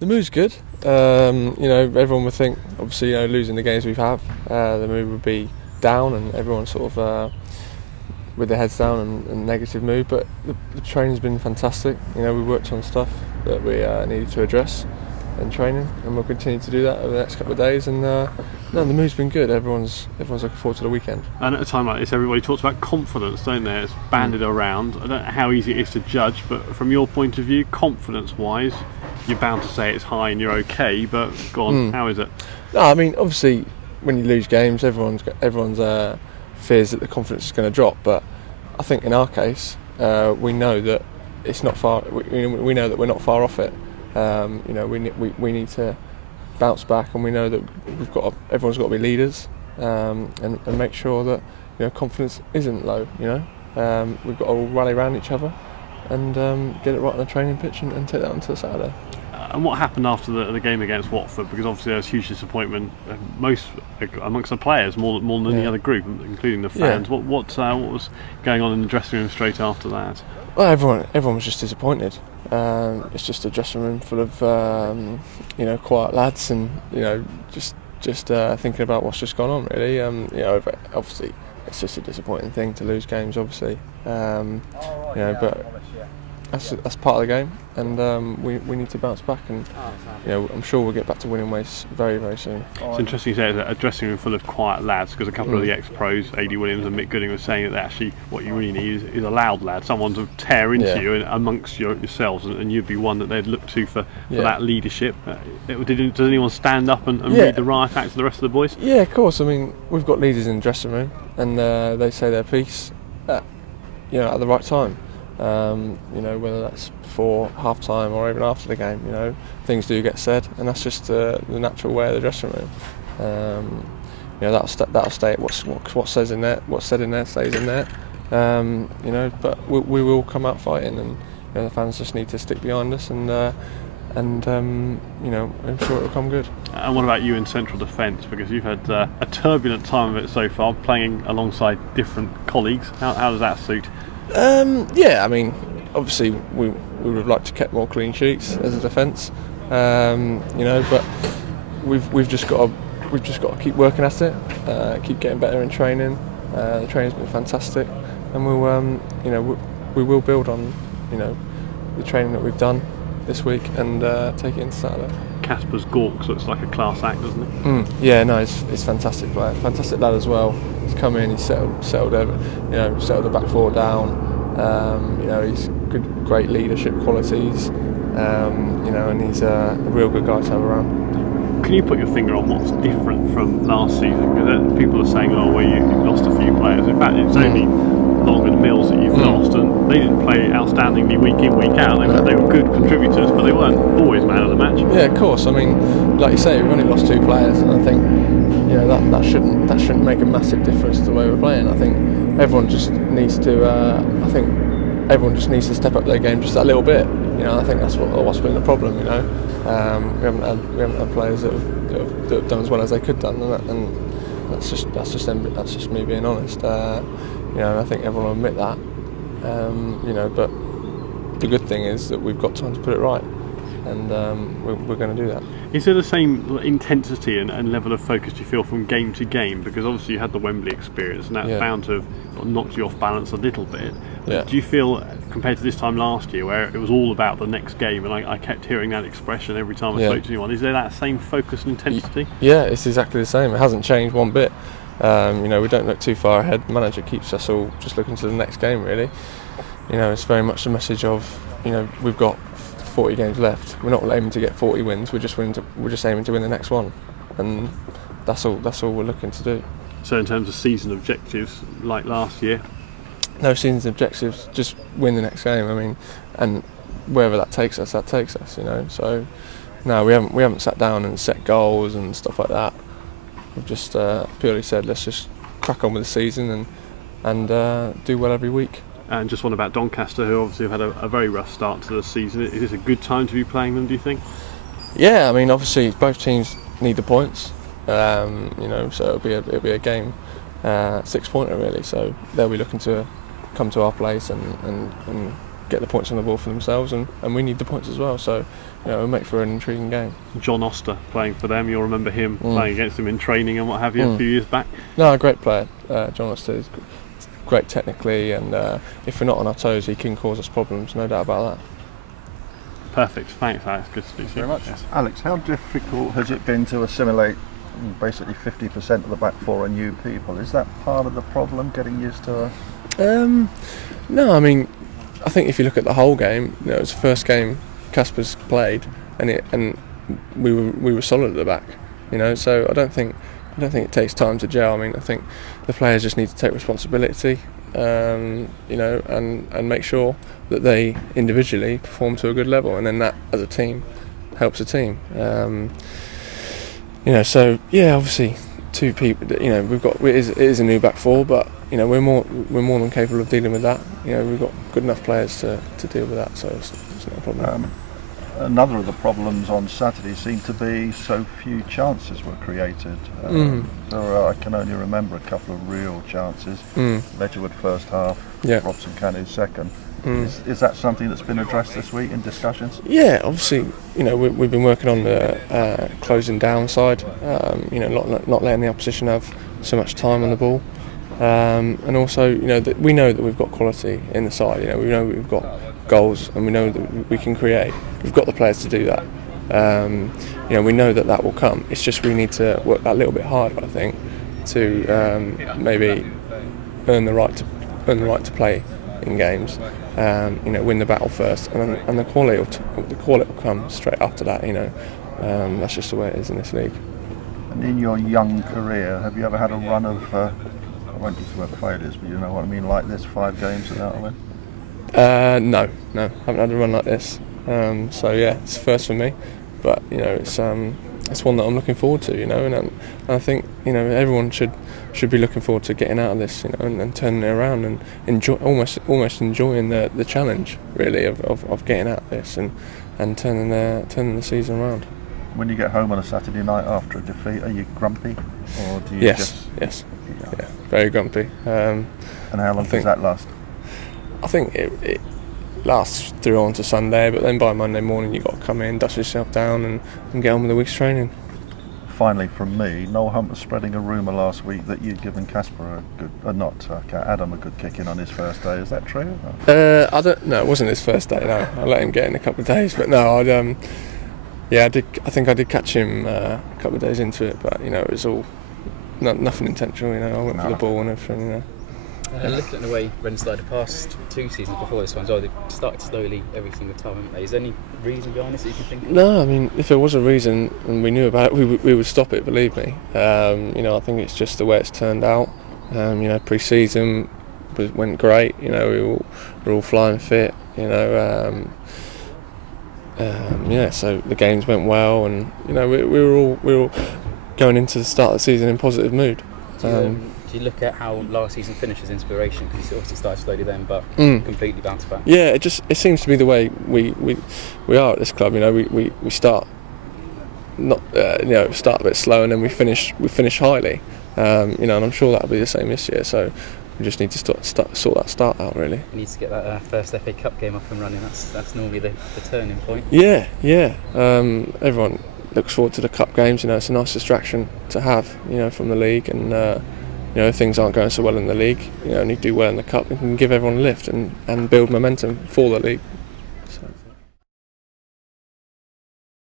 The mood's good. Everyone would think, obviously, losing the games we've had, the mood would be down and everyone sort of with their heads down and negative mood. But the training's been fantastic. We worked on stuff that we needed to address in training, and we'll continue to do that over the next couple of days. And no, the mood's been good. Everyone's looking forward to the weekend. And at a time like this, everybody talks about confidence, don't they? It's banded around. I don't know how easy it is to judge, but from your point of view, confidence-wise, you're bound to say it's high and you're okay. But go on, how is it? No, I mean, obviously, when you lose games, everyone's fears that the confidence is going to drop. But I think in our case, we know that it's not far. We know that we're not far off it. We need to bounce back, and we know that everyone's got to be leaders and make sure that confidence isn't low. We've got to all rally around each other and get it right on the training pitch and take that on to Saturday. And what happened after the game against Watford? Because obviously there was huge disappointment, amongst the players, more than any other group, including the fans. What was going on in the dressing room straight after that? Well, everyone was just disappointed. It's just a dressing room full of quiet lads, and just thinking about what's just gone on. Really, obviously it's just a disappointing thing to lose games. Obviously, but that's part of the game, and we need to bounce back, and I'm sure we'll get back to winning ways very, very soon. It's interesting you say it's a dressing room full of quiet lads, because a couple of the ex-pros, AD Williams and Mick Gooding, were saying that actually what you really need is a loud lad, someone to tear into you amongst yourselves, and you'd be one that they'd look to for that leadership. Does anyone stand up and read the riot act to the rest of the boys? Yeah, of course. I mean, we've got leaders in the dressing room, and they say their piece at the right time. Whether that's before half time or even after the game, things do get said, and that's just the natural way of the dressing room. That'll stay. What's said in there stays in there. But we will come out fighting, and the fans just need to stick behind us, and I'm sure it'll come good. And what about you in central defence? Because you've had a turbulent time of it so far, playing alongside different colleagues. How does that suit? I mean, obviously we would have liked to keep more clean sheets as a defence, but we've just got to keep working at it, keep getting better in training. The training's been fantastic, and we will build on the training that we've done this week and take it into Saturday. Casper's Gorks looks like a class act, doesn't he? He's fantastic player, fantastic lad as well. He's come in, he's settled the back four down. He's great leadership qualities. And he's a real good guy to have around. Can you put your finger on what's different from last season? Because people are saying, you've lost a few players. In fact, it's only Long and Mills that you've lost, and they didn't play outstandingly week in, week out. They were good contributors, but they weren't always man of the match. Yeah, of course. I mean, like you say, we've only lost two players, and I think that shouldn't make a massive difference to the way we're playing. I think everyone just needs to. Everyone just needs to step up their game just a little bit. I think that's what's been the problem. We haven't had players that have done as well as they could have done, and that's just me being honest. I think everyone will admit that. But the good thing is that we've got time to put it right, and we're going to do that. Is there the same intensity and level of focus you feel from game to game? Because obviously you had the Wembley experience, and that's bound to have knocked you off balance a little bit. Do you feel, compared to this time last year, where it was all about the next game, and I kept hearing that expression every time I spoke to anyone, is there that same focus and intensity? Yeah, it's exactly the same. It hasn't changed one bit. We don't look too far ahead. The manager keeps us all just looking to the next game, really. It's very much the message of, we've got 40 games left. We're not aiming to get 40 wins. We're just aiming to win the next one, and that's all we're looking to do. So in terms of season objectives, like last year, no season objectives. Just win the next game. I mean, and wherever that takes us, that takes us. So no, we haven't sat down and set goals and stuff like that. We've just purely said, let's just crack on with the season and do well every week. And just one about Doncaster, who obviously have had a very rough start to the season. Is this a good time to be playing them, do you think? Yeah, I mean, obviously both teams need the points. So it'll be a game 6-pointer really. So they'll be looking to come to our place and get the points on the board for themselves, and we need the points as well. So, it'll make for an intriguing game. John Oster playing for them. You'll remember him playing against them in training and what have you a few years back. No, a great player. John Oster is great technically, and if we're not on our toes, he can cause us problems. No doubt about that. Perfect. Thanks, Alex. Good to speak to you. Very much. Yes. Alex, how difficult has it been to assimilate basically 50% of the back four are new people? Is that part of the problem, getting used to No, I mean, I think if you look at the whole game, it was the first game Casper's played, and we were solid at the back, So I don't think it takes time to gel. I mean, I think the players just need to take responsibility, and make sure that they individually perform to a good level, and then that as a team helps the team. So yeah, obviously 2 people. We've got it is a new back four, but we're more than capable of dealing with that. We've got good enough players to deal with that, so it's not a problem. Another of the problems on Saturday seemed to be so few chances were created. I can only remember a couple of real chances. Ledgerwood first half, Robson Canu second. Is that something that's been addressed this week in discussions? Yeah, obviously, we've been working on the closing down side, not letting the opposition have so much time on the ball. And also, we know that we've got quality in the side. We know we've got goals, and we know that we can create. We've got the players to do that. We know that will come. It's just we need to work that little bit harder, I think, to maybe earn the right to play in games. Win the battle first, and the quality will come straight after that. That's just the way it is in this league. And in your young career, have you ever had a run of I won't use the word failures, but you know what I mean, like this, 5 games without a win? No, haven't had a run like this. So yeah, it's first for me, but it's one that I'm looking forward to. And I think everyone should be looking forward to getting out of this, and turning it around and almost enjoying the challenge really of getting out of this and turning the season around. When you get home on a Saturday night after a defeat, are you grumpy, or do you Yes, very grumpy. And how long does that last? I think it lasts through on to Sunday, but then by Monday morning you've got to come in, dust yourself down and get on with the week's training. Finally from me, Noel Hunt was spreading a rumour last week that you'd given Casper Adam a good kick in on his first day. Is that true? I don't. No, it wasn't his first day. No, I let him get in a couple of days, but no, I did. I think I did catch him a couple of days into it, but it was all nothing intentional. I went for the ball and everything. Looking at the way Wren started the past 2 seasons before this one, they started slowly every single time, haven't they? Is there any reason behind this that you can think of? No, I mean, if there was a reason and we knew about it, we would stop it, believe me. I think it's just the way it's turned out. Pre-season went great. We were all flying fit. So the games went well, and we were all going into the start of the season in positive mood. Do you look at how last season finished as inspiration? Because it obviously started slowly then, but completely bounced back. Yeah, it seems to be the way we are at this club. We start start a bit slow, and then we finish highly. And I'm sure that'll be the same this year. So we just need to sort that start out, really. You need to get that first FA Cup game up and running. That's normally the turning point. Yeah. Everyone looks forward to the cup games. It's a nice distraction to have, from the league, and if things aren't going so well in the league, and you do well in the cup, you can give everyone a lift and build momentum for the league.